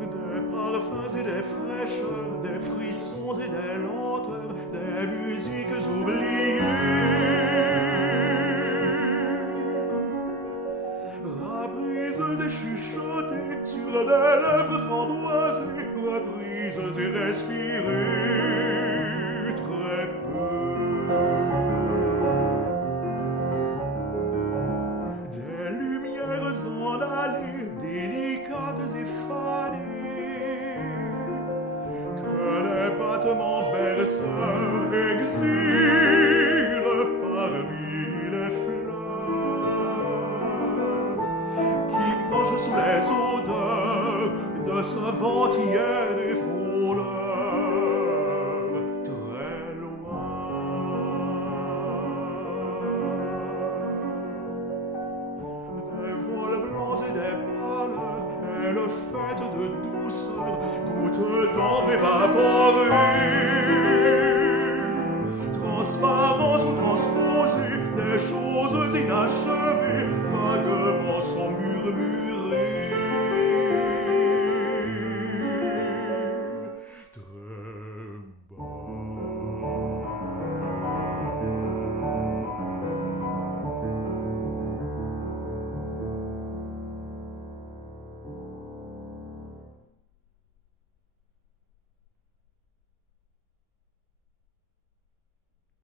Des parfums et des fraîcheurs, des frissons et des lenteurs, des musiques oubliées. Reprises et chuchotées sur des lèvres framboisées, reprises et respirées très peu. Des lumières en allées, délicates et fanées, que les battements berceurs exilent parmi les fleurs, qui penchent sous les odeurs de ce vent tiède et frôleur, très loin. Des vols blancs et des pâleurs, et le fête de douceur, gouttes d'ambre évaporées.